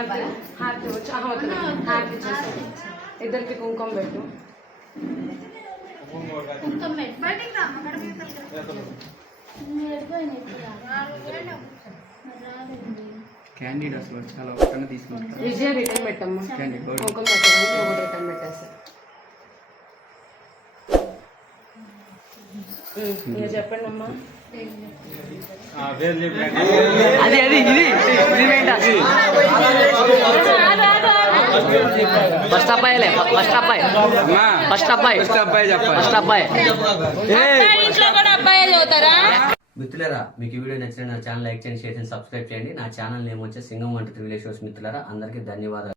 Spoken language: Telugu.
అది కార్తీక్ అఖిలత కార్తీక్ చేసాడు ఇదల్కి కుంకుమ పెట్టు కుంకుమ పెట్టు బైటిక రా మాడ మీద పెట్టేది ఇయ్యదు ఏని ఇట్లా నానే నా బుచ్చా క్యాండిడాస్ వాళ్ళ చాలా ఒక్కన తీసు ఉంటారు విజయ రిటర్న్ పెట్టమ్మ కుంకుమతో రిటర్న్ పెట్టేస్తా ఏయ్ యా చెప్పనమ్మ ఆ వేరేలే బేకి ఫస్ట్ అబ్బాయి ఫస్ట్ అబ్బాయి ఫస్ట్ అబ్బాయి ఫస్ట్ అబ్బాయి మిత్రులరా మీకు వీడియో నచ్చిన ఛానల్ లైక్ చేయండి షేర్ చేయండి సబ్స్క్రైబ్ చేయండి నా ఛానల్ నేమ్ వచ్చే సింగం వంటి త్రీ షోస్ మిత్రులరా అందరికీ ధన్యవాదాలు